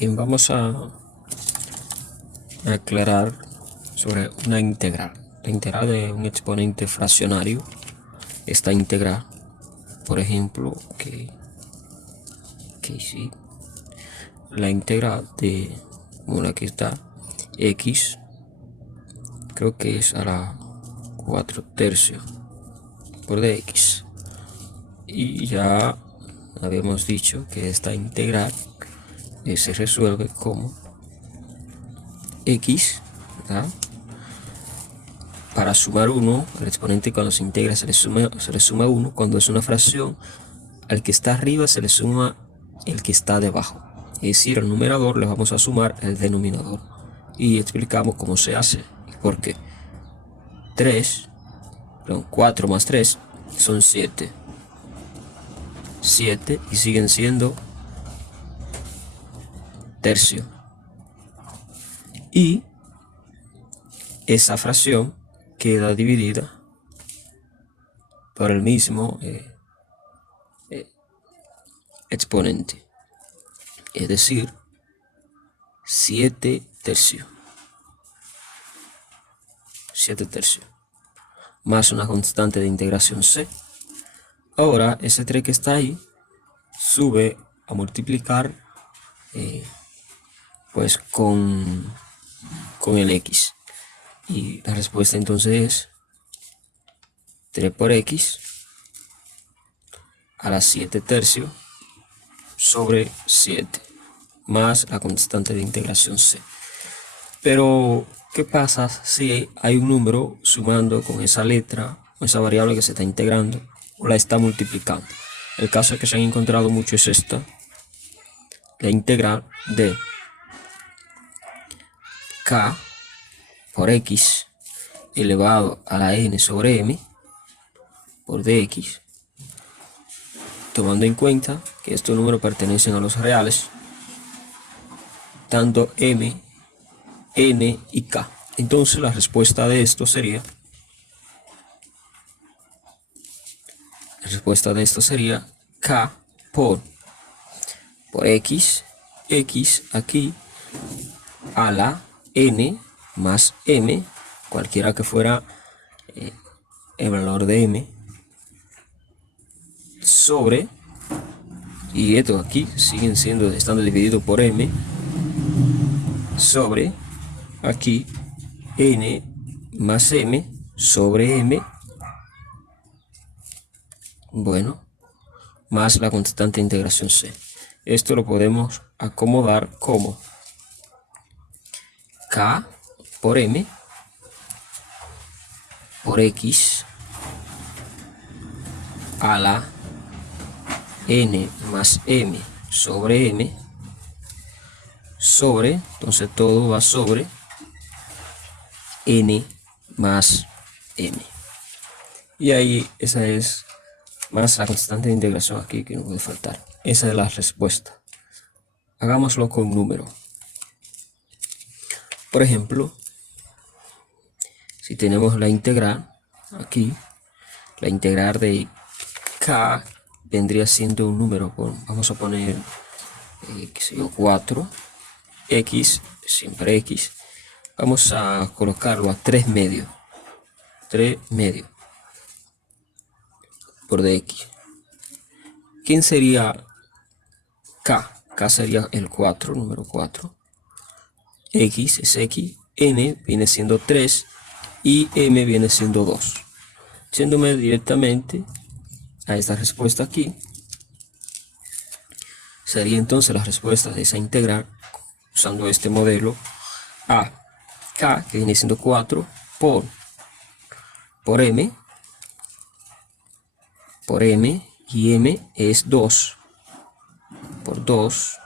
Bien, vamos a aclarar sobre una integral. La integral de un exponente fraccionario. Esta integral, por ejemplo, sí, la integral de, como la que está, x, creo que es a la 4 tercios por dx. Y ya habíamos dicho que esta integral se resuelve como x, ¿verdad? Para sumar 1, el exponente cuando se integra se le suma 1. Cuando es una fracción, al que está arriba se le suma el que está debajo. Es decir, al numerador le vamos a sumar el denominador. Y explicamos cómo se hace y por qué. 4 más 3 son 7. 7 y siguen siendo tercio. Y esa fracción queda dividida por el mismo exponente, es decir, 7 tercios. 7 tercios más una constante de integración c. Ahora ese 3 que está ahí sube a multiplicar pues con el x, y la respuesta entonces es 3 por x a la 7 tercios sobre 7 más la constante de integración c. Pero ¿qué pasa si hay un número sumando con esa letra, con esa variable que se está integrando, o la está multiplicando? El caso que se han encontrado mucho es esta, la integral de k por x elevado a la n sobre m por dx, tomando en cuenta que estos números pertenecen a los reales, tanto m, n y k. Entonces la respuesta de esto sería, k por x aquí a la n más m, cualquiera que fuera el valor de m, sobre, y esto aquí siguen estando divididos por m, sobre aquí n más m sobre m, bueno, más la constante de integración c. Esto lo podemos acomodar como k por m por x a la n más m sobre m sobre, entonces todo va sobre n más m. Y ahí esa es más la constante de integración aquí que no puede faltar. Esa es la respuesta. Hagámoslo con un número. Por ejemplo, si tenemos la integral aquí, la integral de k vendría siendo un número, vamos a poner 4, x, siempre x, vamos a colocarlo a 3 medios por dx. ¿Quién sería k? K sería el 4, número 4, x es x, n viene siendo 3 y m viene siendo 2. Yéndome directamente a esta respuesta aquí, sería entonces la respuesta de esa integral, usando este modelo, a k, que viene siendo 4, por m, y m es 2, por 2,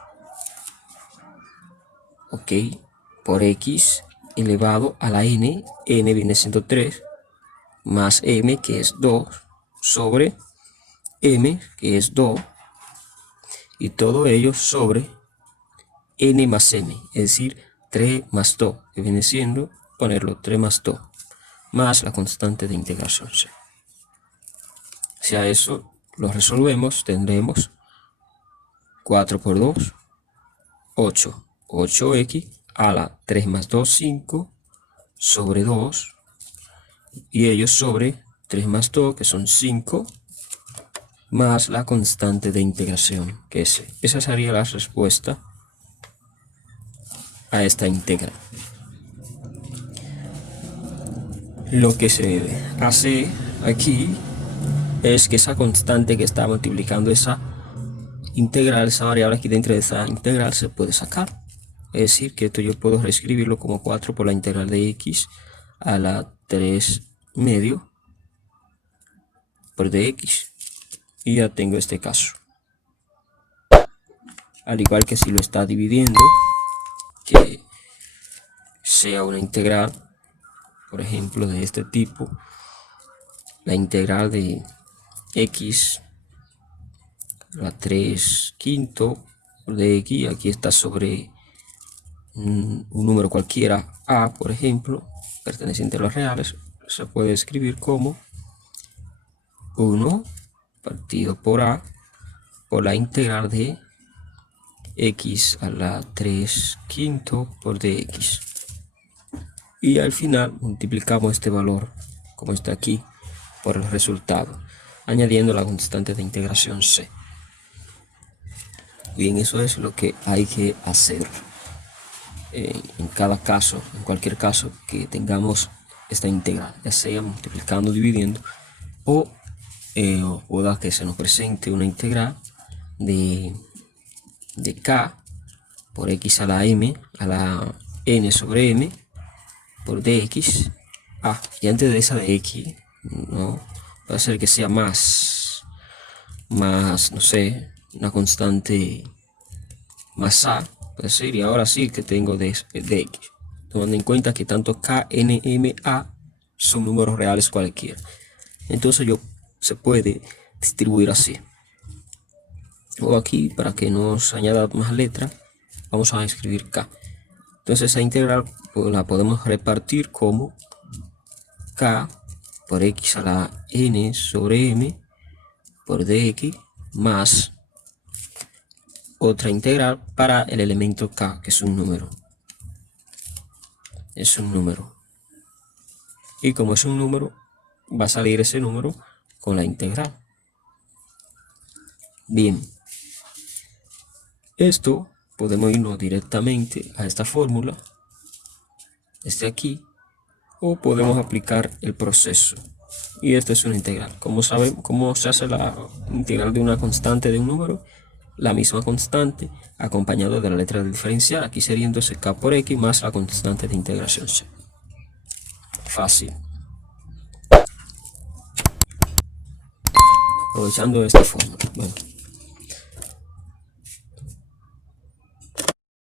ok, por x elevado a la n viene siendo 3, más m, que es 2, sobre m, que es 2, y todo ello sobre n más m, es decir, 3 más 2, que viene siendo ponerlo 3 más 2, más la constante de integración c. Si a eso lo resolvemos, tendremos 4 por 2, 8. 8x a la 3 más 2, 5, sobre 2, y ello sobre 3 más 2, que son 5, más la constante de integración, que es c. Esa sería la respuesta a esta integral. Lo que se hace aquí es que esa constante que está multiplicando esa integral, esa variable aquí dentro de esa integral, se puede sacar. Es decir, que esto yo puedo reescribirlo como 4 por la integral de x a la 3 medio por dx. Y ya tengo este caso. Al igual que si lo está dividiendo, que sea una integral, por ejemplo, de este tipo, la integral de x a la 3 quinto por dx, aquí está sobre un número cualquiera, a, por ejemplo, perteneciente a los reales, se puede escribir como 1 partido por a por la integral de x a la 3 quinto por dx. Y al final multiplicamos este valor, como está aquí, por el resultado, añadiendo la constante de integración c. Bien, eso es lo que hay que hacer en cada caso, en cualquier caso que tengamos esta integral, ya sea multiplicando, dividiendo, o pueda que se nos presente una integral de k por x a la m a la n sobre m por dx. Y antes de esa de x, no puede ser que sea más, no sé, una constante más a, puede ser, y ahora sí que tengo de x, tomando en cuenta que tanto k, n, m, a son números reales cualquiera. Entonces se puede distribuir así. O aquí, para que nos añada más letra, vamos a escribir k. Entonces esa integral pues, la podemos repartir como k por x a la n sobre m por dx más otra integral para el elemento k, que es un número. Es un número. Y como es un número, va a salir ese número con la integral. Bien. Esto podemos irnos directamente a esta fórmula, desde aquí, o podemos aplicar el proceso. Y esto es una integral. ¿Cómo se hace la integral de una constante de un número? La misma constante acompañado de la letra del diferencial. Aquí sería entonces k por x más la constante de integración c. Fácil. Aprovechando esta fórmula. Bueno.